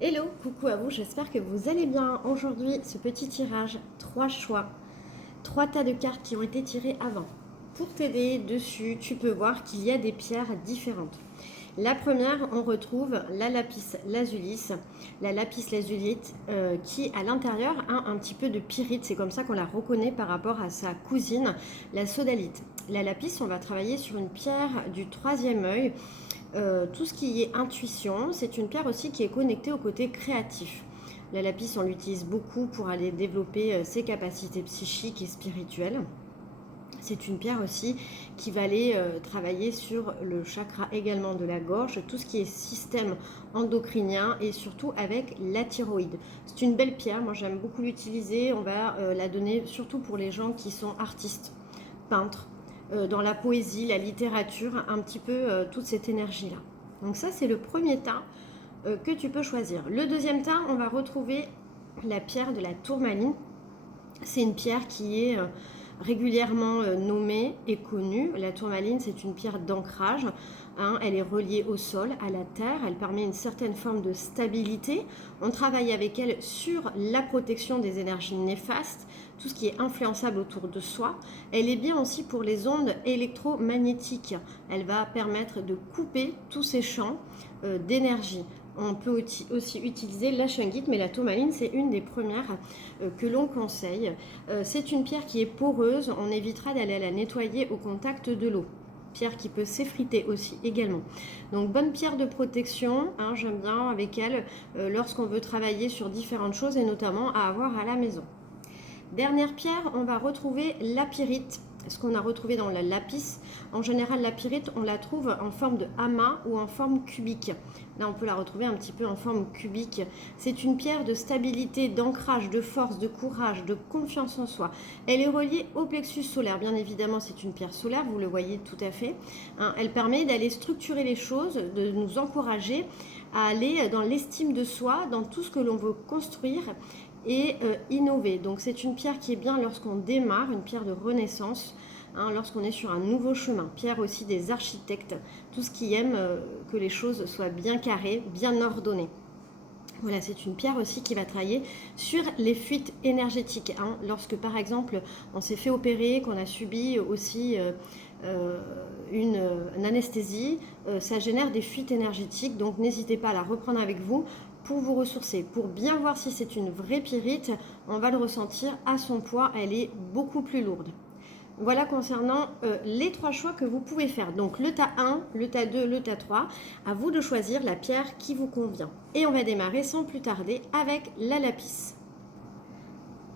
Hello, coucou à vous, j'espère que vous allez bien. Aujourd'hui, ce petit tirage, 3 choix, 3 tas de cartes qui ont été tirées avant. Pour t'aider dessus, tu peux voir qu'il y a des pierres différentes. La première, on retrouve la lapis lazuli, qui à l'intérieur a un petit peu de pyrite. C'est comme ça qu'on la reconnaît par rapport à sa cousine, la sodalite. La lapis, on va travailler sur une pierre du troisième œil. Tout ce qui est intuition, c'est une pierre aussi qui est connectée au côté créatif. La lapis, on l'utilise beaucoup pour aller développer ses capacités psychiques et spirituelles. C'est une pierre aussi qui va aller travailler sur le chakra également de la gorge, tout ce qui est système endocrinien et surtout avec la thyroïde. C'est une belle pierre, moi j'aime beaucoup l'utiliser. On va la donner surtout pour les gens qui sont artistes, peintres, dans la poésie, la littérature, un petit peu toute cette énergie-là. Donc ça, c'est le premier tas que tu peux choisir. Le deuxième tas, on va retrouver la pierre de la tourmaline. C'est une pierre qui est régulièrement nommée et connue. La tourmaline, c'est une pierre d'ancrage. Elle est reliée au sol, à la terre. Elle permet une certaine forme de stabilité. On travaille avec elle sur la protection des énergies néfastes, tout ce qui est influençable autour de soi. Elle est bien aussi pour les ondes électromagnétiques. Elle va permettre de couper tous ces champs d'énergie. On peut aussi utiliser la shungite, mais la tourmaline, c'est une des premières que l'on conseille. C'est une pierre qui est poreuse, on évitera d'aller la nettoyer au contact de l'eau. Pierre qui peut s'effriter aussi également. Donc bonne pierre de protection, j'aime bien avec elle lorsqu'on veut travailler sur différentes choses et notamment à avoir à la maison. Dernière pierre, on va retrouver la pyrite. Ce qu'on a retrouvé dans la lapis. En général, la pyrite, on la trouve en forme de amas ou en forme cubique. Là, on peut la retrouver un petit peu en forme cubique. C'est une pierre de stabilité, d'ancrage, de force, de courage, de confiance en soi. Elle est reliée au plexus solaire. Bien évidemment, c'est une pierre solaire, vous le voyez tout à fait. Elle permet d'aller structurer les choses, de nous encourager à aller dans l'estime de soi, dans tout ce que l'on veut construire et innover. Donc c'est une pierre qui est bien lorsqu'on démarre, une pierre de renaissance, lorsqu'on est sur un nouveau chemin. Pierre aussi des architectes, tout ce qui aime que les choses soient bien carrées, bien ordonnées. Voilà, c'est une pierre aussi qui va travailler sur les fuites énergétiques. Lorsque par exemple on s'est fait opérer, qu'on a subi aussi une anesthésie, ça génère des fuites énergétiques. Donc n'hésitez pas à la reprendre avec vous pour vous ressourcer. Pour bien voir si c'est une vraie pyrite, on va le ressentir à son poids, elle est beaucoup plus lourde. Voilà concernant les 3 choix que vous pouvez faire. Donc le tas 1, le tas 2, le tas 3. À vous de choisir la pierre qui vous convient. Et on va démarrer sans plus tarder avec la lapis.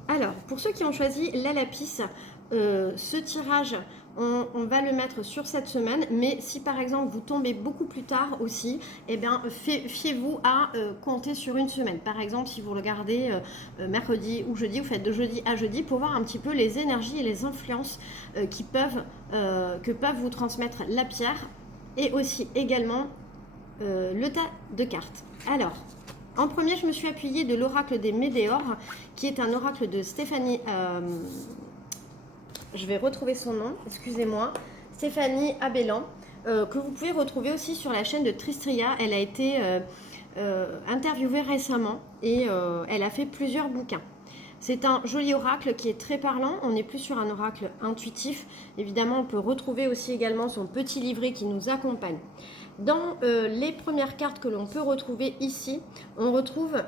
Alors, pour ceux qui ont choisi la lapis, ce tirage, on va le mettre sur cette semaine, mais si par exemple vous tombez beaucoup plus tard aussi, eh bien fiez-vous à compter sur une semaine. Par exemple, si vous regardez mercredi ou jeudi, vous faites de jeudi à jeudi pour voir un petit peu les énergies et les influences que peuvent vous transmettre la pierre et aussi également le tas de cartes. Alors, en premier, je me suis appuyée de l'oracle des Médéores, qui est un oracle de Stéphanie. Je vais retrouver son nom, excusez-moi. Stéphanie Abellan, que vous pouvez retrouver aussi sur la chaîne de Tristria. Elle a été interviewée récemment et elle a fait plusieurs bouquins. C'est un joli oracle qui est très parlant. On n'est plus sur un oracle intuitif. Évidemment, on peut retrouver aussi également son petit livret qui nous accompagne. Dans les premières cartes que l'on peut retrouver ici, on retrouve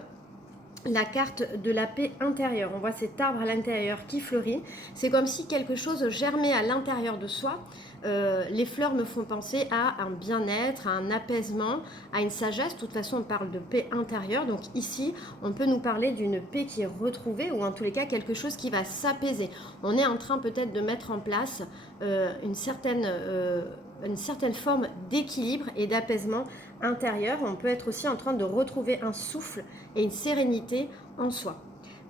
la carte de la paix intérieure. On voit cet arbre à l'intérieur qui fleurit. C'est comme si quelque chose germait à l'intérieur de soi. Les fleurs me font penser à un bien-être, à un apaisement, à une sagesse. De toute façon, on parle de paix intérieure. Donc ici, on peut nous parler d'une paix qui est retrouvée ou en tous les cas quelque chose qui va s'apaiser. On est en train peut-être de mettre en place une certaine forme d'équilibre et d'apaisement intérieur. On peut être aussi en train de retrouver un souffle et une sérénité en soi.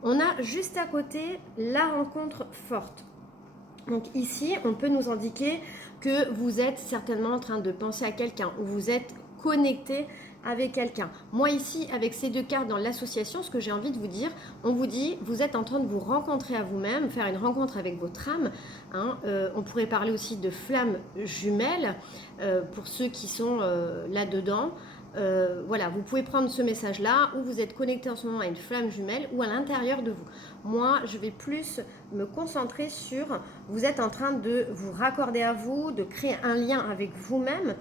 On a juste à côté la rencontre forte. Donc ici, on peut nous indiquer que vous êtes certainement en train de penser à quelqu'un ou vous êtes connecté avec quelqu'un. Moi ici, avec ces 2 cartes dans l'association, ce que j'ai envie de vous dire, on vous dit, vous êtes en train de vous rencontrer à vous-même, faire une rencontre avec votre âme. On pourrait parler aussi de flammes jumelles pour ceux qui sont là-dedans. Voilà, vous pouvez prendre ce message-là où vous êtes connecté en ce moment à une flamme jumelle ou à l'intérieur de vous. Moi, je vais plus me concentrer sur vous êtes en train de vous raccorder à vous, de créer un lien avec vous-même,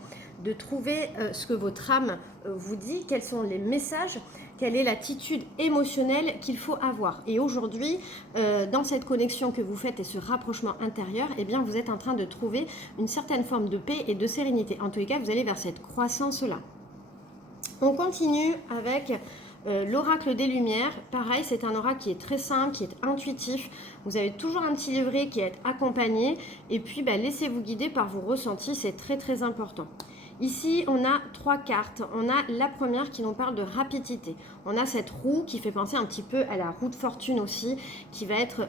de trouver ce que votre âme vous dit, quels sont les messages, quelle est l'attitude émotionnelle qu'il faut avoir. Et aujourd'hui, dans cette connexion que vous faites et ce rapprochement intérieur, eh bien, vous êtes en train de trouver une certaine forme de paix et de sérénité. En tous les cas, vous allez vers cette croissance-là. On continue avec l'oracle des Lumières. Pareil, c'est un oracle qui est très simple, qui est intuitif. Vous avez toujours un petit livret qui est accompagné. Et puis, laissez-vous guider par vos ressentis, c'est très très important. Ici, on a 3 cartes. On a la première qui nous parle de rapidité. On a cette roue qui fait penser un petit peu à la roue de fortune aussi, qui va être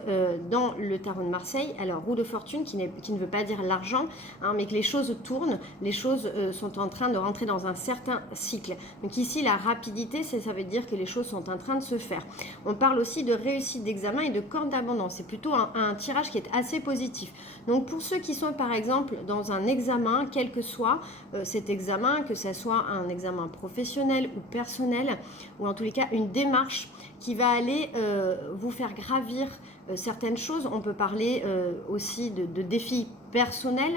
dans le tarot de Marseille. Alors, roue de fortune qui ne veut pas dire l'argent, mais que les choses tournent, les choses sont en train de rentrer dans un certain cycle. Donc ici, la rapidité, ça veut dire que les choses sont en train de se faire. On parle aussi de réussite d'examen et de corde d'abondance. C'est plutôt un tirage qui est assez positif. Donc pour ceux qui sont par exemple dans un examen, quel que soit cet examen, que ce soit un examen professionnel ou personnel, ou en tous les cas une démarche qui va aller vous faire gravir certaines choses. On peut parler aussi de défis personnels.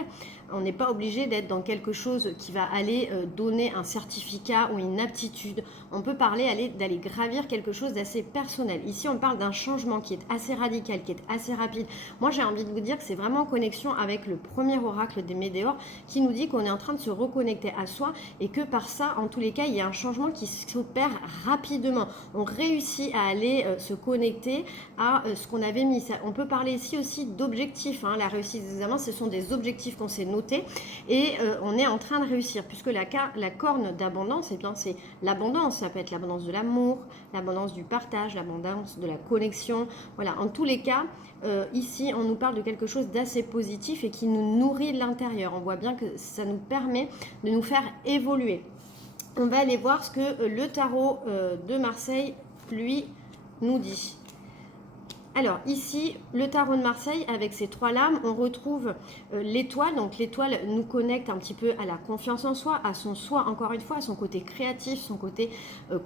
On n'est pas obligé d'être dans quelque chose qui va aller donner un certificat ou une aptitude. On peut parler d'aller gravir quelque chose d'assez personnel. Ici, on parle d'un changement qui est assez radical, qui est assez rapide. Moi, j'ai envie de vous dire que c'est vraiment en connexion avec le premier oracle des Médéors qui nous dit qu'on est en train de se reconnecter à soi et que par ça, en tous les cas, il y a un changement qui s'opère rapidement. On réussit à aller se connecter à ce qu'on avait mis. On peut parler ici aussi d'objectifs. La réussite des examens, ce sont des objectifs qu'on s'est notés et on est en train de réussir puisque la corne d'abondance, eh bien, c'est l'abondance. Ça peut être l'abondance de l'amour, l'abondance du partage, l'abondance de la connexion. Voilà, en tous les cas, ici, on nous parle de quelque chose d'assez positif et qui nous nourrit de l'intérieur. On voit bien que ça nous permet de nous faire évoluer. On va aller voir ce que le tarot de Marseille, lui, nous dit. Alors ici, le tarot de Marseille, avec ses 3 lames, on retrouve l'étoile. Donc l'étoile nous connecte un petit peu à la confiance en soi, à son soi, encore une fois, à son côté créatif, son côté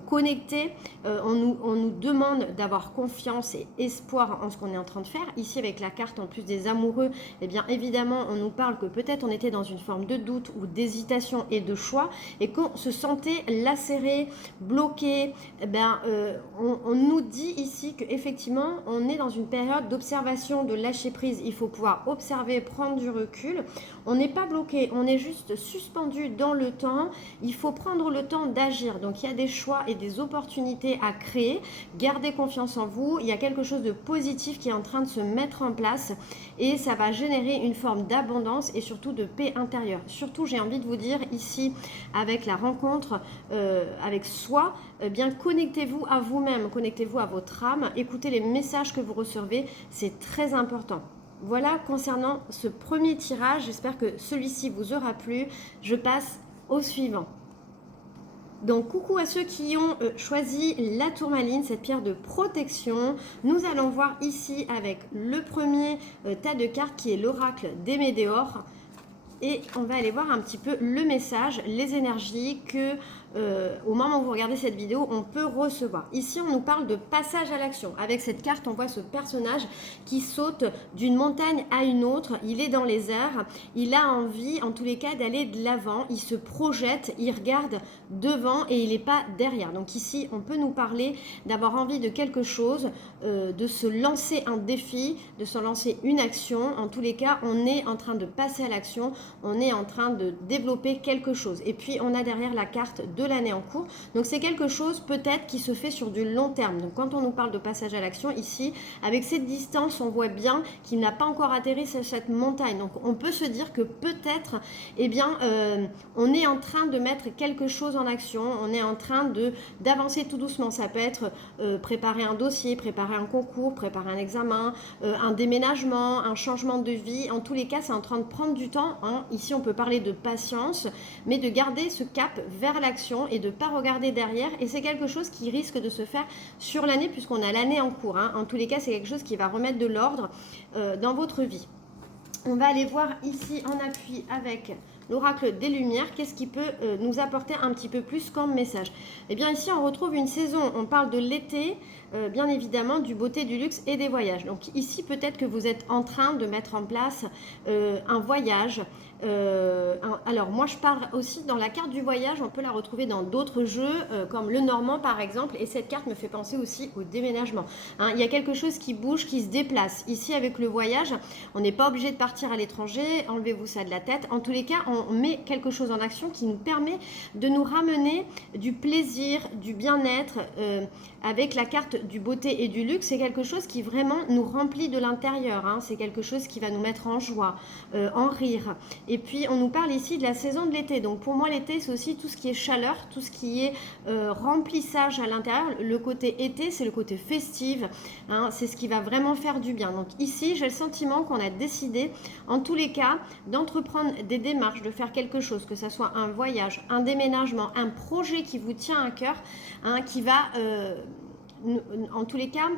connecté. On nous demande d'avoir confiance et espoir en ce qu'on est en train de faire. Ici, avec la carte en plus des amoureux, eh bien évidemment, on nous parle que peut-être on était dans une forme de doute ou d'hésitation et de choix et qu'on se sentait lacéré, bloqué. Eh bien, on nous dit ici qu'effectivement, on est dans une période d'observation, de lâcher prise. Il faut pouvoir observer, prendre du recul. On n'est pas bloqué, on est juste suspendu dans le temps. Il faut prendre le temps d'agir. Donc il y a des choix et des opportunités à créer. Gardez confiance en vous. Il y a quelque chose de positif qui est en train de se mettre en place et ça va générer une forme d'abondance et surtout de paix intérieure. Surtout, j'ai envie de vous dire ici, avec la rencontre avec soi, bien connectez-vous à vous-même, connectez-vous à votre âme, écoutez les messages que vous recevez, c'est très important. Voilà concernant ce premier tirage, j'espère que celui-ci vous aura plu. Je passe au suivant. Donc coucou à ceux qui ont choisi la tourmaline, cette pierre de protection. Nous allons voir ici avec le premier tas de cartes qui est l'oracle des Médéors. Et on va aller voir un petit peu le message, les énergies que au moment où vous regardez cette vidéo, on peut recevoir. Ici, on nous parle de passage à l'action. Avec cette carte, on voit ce personnage qui saute d'une montagne à une autre. Il est dans les airs. Il a envie, en tous les cas, d'aller de l'avant. Il se projette, il regarde devant et il n'est pas derrière. Donc ici, on peut nous parler d'avoir envie de quelque chose, de se lancer un défi, de se lancer une action. En tous les cas, on est en train de passer à l'action. On est en train de développer quelque chose. Et puis, on a derrière la carte de l'année en cours. Donc, c'est quelque chose peut-être qui se fait sur du long terme. Donc, quand on nous parle de passage à l'action, ici, avec cette distance, on voit bien qu'il n'a pas encore atterri sur cette montagne. Donc, on peut se dire que peut-être, eh bien, on est en train de mettre quelque chose en action. On est en train d'avancer tout doucement. Ça peut être préparer un dossier, préparer un concours, préparer un examen, un déménagement, un changement de vie. En tous les cas, c'est en train de prendre du temps. Ici, on peut parler de patience, mais de garder ce cap vers l'action et de ne pas regarder derrière. Et c'est quelque chose qui risque de se faire sur l'année puisqu'on a l'année en cours. En tous les cas, c'est quelque chose qui va remettre de l'ordre dans votre vie. On va aller voir ici en appui avec l'oracle des Lumières, qu'est-ce qui peut nous apporter un petit peu plus comme message? Eh bien ici on retrouve une saison, on parle de l'été, bien évidemment du beauté, du luxe et des voyages. Donc ici peut-être que vous êtes en train de mettre en place un voyage. Alors moi je parle aussi dans la carte du voyage, on peut la retrouver dans d'autres jeux comme le Normand par exemple, et cette carte me fait penser aussi au déménagement. Hein, il y a quelque chose qui bouge, qui se déplace. Ici avec le voyage, on n'est pas obligé de partir à l'étranger, enlevez-vous ça de la tête. En tous les cas, on met quelque chose en action qui nous permet de nous ramener du plaisir, du bien-être. Avec la carte du beauté et du luxe, c'est quelque chose qui vraiment nous remplit de l'intérieur. Hein. C'est quelque chose qui va nous mettre en joie, en rire. Et puis, on nous parle ici de la saison de l'été. Donc, pour moi, l'été, c'est aussi tout ce qui est chaleur, tout ce qui est remplissage à l'intérieur. Le côté été, c'est le côté festif. Hein, c'est ce qui va vraiment faire du bien. Donc, ici, j'ai le sentiment qu'on a décidé, en tous les cas, d'entreprendre des démarches, de faire quelque chose, que ce soit un voyage, un déménagement, un projet qui vous tient à cœur, hein, qui va, en tous les cas,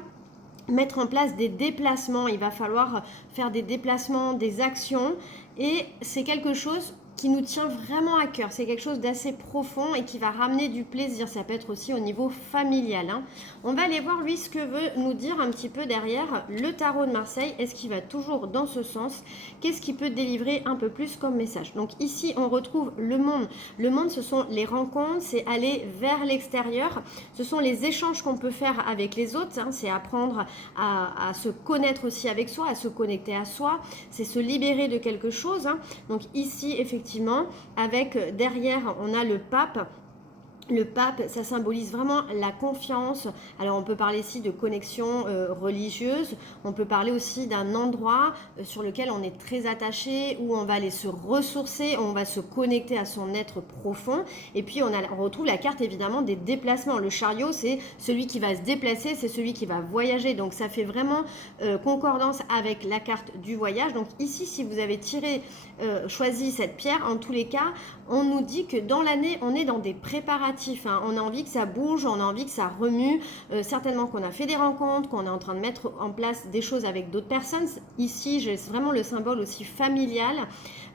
mettre en place des déplacements. Il va falloir faire des déplacements, des actions, et c'est quelque chose qui nous tient vraiment à cœur. C'est quelque chose d'assez profond et qui va ramener du plaisir. Ça peut être aussi au niveau familial. Hein. On va aller voir lui ce que veut nous dire un petit peu derrière le tarot de Marseille. Est-ce qu'il va toujours dans ce sens? Qu'est-ce qu'il peut délivrer un peu plus comme message? Donc ici, on retrouve le monde. Le monde, ce sont les rencontres, c'est aller vers l'extérieur. Ce sont les échanges qu'on peut faire avec les autres. Hein. C'est apprendre à se connaître aussi avec soi, à se connecter à soi. C'est se libérer de quelque chose. Hein. Donc ici, effectivement, avec derrière, on a le pape. Le pape, ça symbolise vraiment la confiance. Alors on peut parler ici de connexion religieuse, on peut parler aussi d'un endroit sur lequel on est très attaché, où on va aller se ressourcer, on va se connecter à son être profond. Et puis on retrouve la carte évidemment des déplacements. Le chariot, c'est celui qui va se déplacer, c'est celui qui va voyager. Donc ça fait vraiment concordance avec la carte du voyage. Donc ici, si vous avez choisi cette pierre, en tous les cas, on nous dit que dans l'année, on est dans des préparatifs. Hein. On a envie que ça bouge, on a envie que ça remue. Certainement qu'on a fait des rencontres, qu'on est en train de mettre en place des choses avec d'autres personnes. Ici, j'ai vraiment le symbole aussi familial.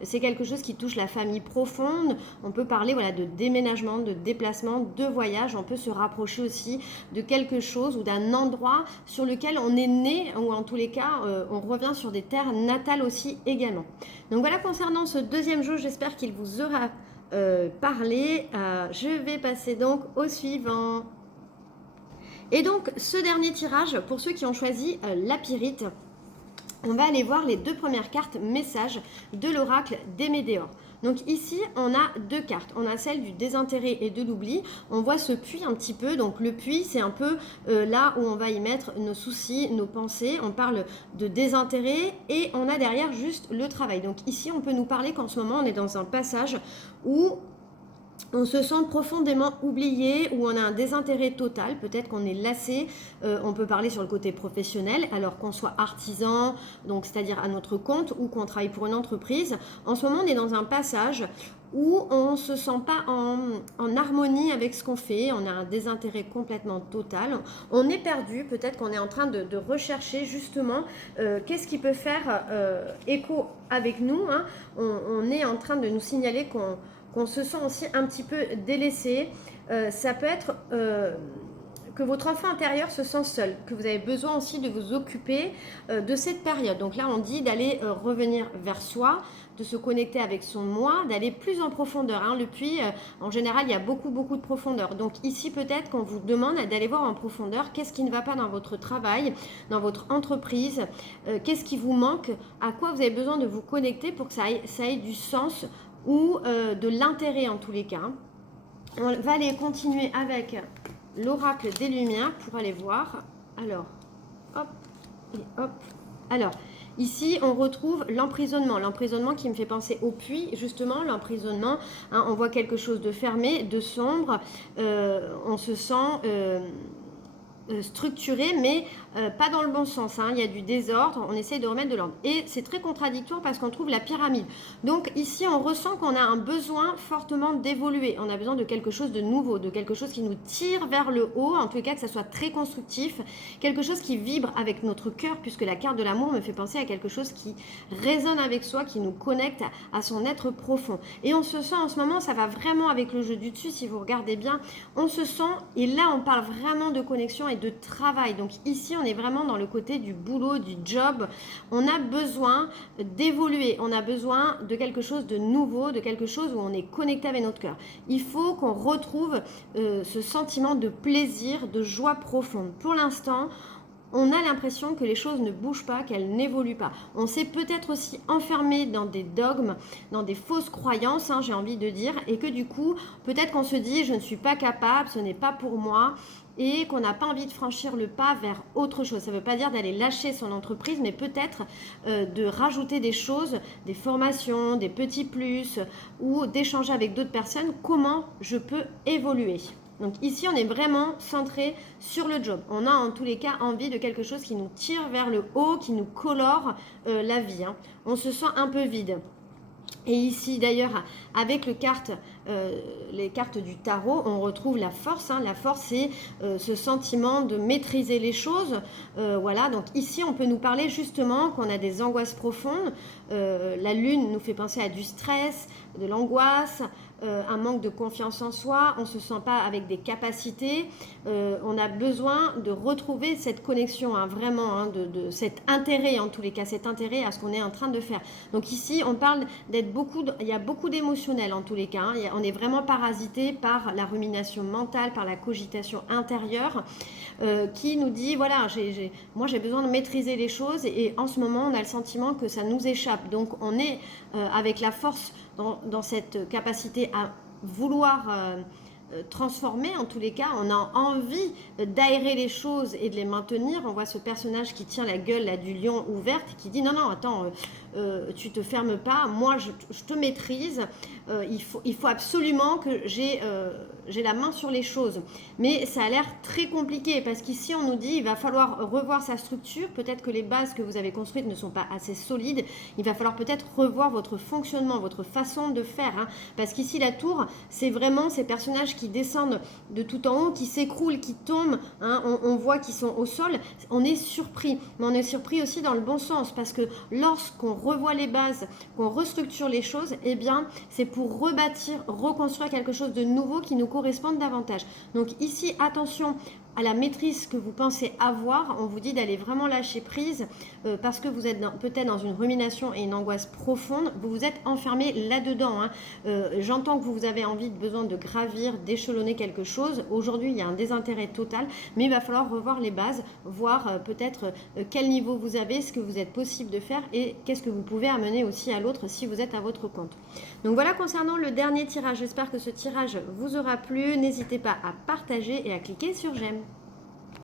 C'est quelque chose qui touche la famille profonde. On peut parler voilà, de déménagement, de déplacement, de voyage. On peut se rapprocher aussi de quelque chose ou d'un endroit sur lequel on est né, ou en tous les cas, on revient sur des terres natales aussi également. Donc voilà, concernant ce deuxième jeu, j'espère qu'il vous aura parlé. Je vais passer donc au suivant. Et donc, ce dernier tirage, pour ceux qui ont choisi la pyrite, on va aller voir les deux premières cartes messages de l'oracle des Médéors. Donc ici, on a deux cartes. On a celle du désintérêt et de l'oubli. On voit ce puits un petit peu. Donc le puits, c'est un peu là où on va y mettre nos soucis, nos pensées. On parle de désintérêt et on a derrière juste le travail. Donc ici, on peut nous parler qu'en ce moment, on est dans un passage où on se sent profondément oublié, où on a un désintérêt total, peut-être qu'on est lassé, on peut parler sur le côté professionnel, alors qu'on soit artisan, donc c'est-à-dire à notre compte, ou qu'on travaille pour une entreprise. En ce moment, on est dans un passage où on ne se sent pas en harmonie avec ce qu'on fait, on a un désintérêt complètement total, on est perdu, peut-être qu'on est en train de rechercher justement qu'est-ce qui peut faire écho avec nous. Hein. On est en train de nous signaler qu'on se sent aussi un petit peu délaissé. Ça peut être que votre enfant intérieur se sent seul, que vous avez besoin aussi de vous occuper de cette période. Donc là, on dit d'aller revenir vers soi, de se connecter avec son moi, d'aller plus en profondeur. Hein. Le puits, en général, il y a beaucoup de profondeur. Donc ici, peut-être qu'on vous demande d'aller voir en profondeur qu'est-ce qui ne va pas dans votre travail, dans votre entreprise, qu'est-ce qui vous manque, à quoi vous avez besoin de vous connecter pour que ça ait du sens ou de l'intérêt en tous les cas. On va aller continuer avec l'oracle des Lumières pour aller voir. Alors, hop, et hop. Alors, ici, on retrouve l'emprisonnement. L'emprisonnement qui me fait penser au puits, justement, l'emprisonnement. Hein, on voit quelque chose de fermé, de sombre. On se sent structuré, mais pas dans le bon sens, hein. Il y a du désordre, on essaye de remettre de l'ordre. Et c'est très contradictoire parce qu'on trouve la pyramide. Donc ici, on ressent qu'on a un besoin fortement d'évoluer. On a besoin de quelque chose de nouveau, de quelque chose qui nous tire vers le haut, en tout cas que ça soit très constructif, quelque chose qui vibre avec notre cœur, puisque la carte de l'amour me fait penser à quelque chose qui résonne avec soi, qui nous connecte à son être profond. Et on se sent en ce moment, ça va vraiment avec le jeu du dessus, si vous regardez bien, on se sent, et là on parle vraiment de connexion et de travail. Donc ici, on est vraiment dans le côté du boulot, du job. On a besoin d'évoluer, on a besoin de quelque chose de nouveau, de quelque chose où on est connecté avec notre cœur. Il faut qu'on retrouve ce sentiment de plaisir, de joie profonde. Pour l'instant, on a l'impression que les choses ne bougent pas, qu'elles n'évoluent pas. On s'est peut-être aussi enfermé dans des dogmes, dans des fausses croyances, hein, j'ai envie de dire, et que du coup, peut-être qu'on se dit, je ne suis pas capable, ce n'est pas pour moi, et qu'on n'a pas envie de franchir le pas vers autre chose. Ça ne veut pas dire d'aller lâcher son entreprise, mais peut-être de rajouter des choses, des formations, des petits plus, ou d'échanger avec d'autres personnes, comment je peux évoluer. Donc ici, on est vraiment centré sur le job. On a en tous les cas envie de quelque chose qui nous tire vers le haut, qui nous colore la vie, hein. On se sent un peu vide. Et ici d'ailleurs, avec les cartes du tarot, on retrouve la force, hein. La force, c'est ce sentiment de maîtriser les choses. Voilà, donc ici, on peut nous parler justement qu'on a des angoisses profondes. La lune nous fait penser à du stress, de l'angoisse, un manque de confiance en soi, on ne se sent pas avec des capacités, on a besoin de retrouver cette connexion, hein, vraiment, hein, de cet intérêt, en tous les cas, cet intérêt à ce qu'on est en train de faire. Donc ici, on parle il y a beaucoup d'émotionnel en tous les cas, hein. On est vraiment parasité par la rumination mentale, par la cogitation intérieure, qui nous dit, voilà, moi j'ai besoin de maîtriser les choses, et en ce moment, on a le sentiment que ça nous échappe. Donc on est avec la force dans cette capacité à vouloir transformer, en tous les cas, on a envie d'aérer les choses et de les maintenir. On voit ce personnage qui tient la gueule là, du lion ouverte, qui dit non, non, attends, tu te fermes pas, moi je te maîtrise, il faut absolument que j'ai la main sur les choses. Mais ça a l'air très compliqué parce qu'ici on nous dit il va falloir revoir sa structure, peut-être que les bases que vous avez construites ne sont pas assez solides, il va falloir peut-être revoir votre fonctionnement, votre façon de faire, hein, parce qu'ici la tour, c'est vraiment ces personnages qui descendent de tout en haut, qui s'écroulent, qui tombent, hein, on voit qu'ils sont au sol, on est surpris, mais on est surpris aussi dans le bon sens, parce que lorsqu'on revoit les bases, qu'on restructure les choses, eh bien c'est pour rebâtir, reconstruire quelque chose de nouveau qui nous corresponde davantage. Donc ici, attention à la maîtrise que vous pensez avoir, on vous dit d'aller vraiment lâcher prise parce que vous êtes peut-être dans une rumination et une angoisse profonde, vous vous êtes enfermé là-dedans, hein. J'entends que vous avez besoin de gravir, d'échelonner quelque chose. Aujourd'hui, il y a un désintérêt total, mais il va falloir revoir les bases, voir peut-être quel niveau vous avez, ce que vous êtes possible de faire et qu'est-ce que vous pouvez amener aussi à l'autre si vous êtes à votre compte. Donc voilà concernant le dernier tirage, j'espère que ce tirage vous aura plu. N'hésitez pas à partager et à cliquer sur j'aime.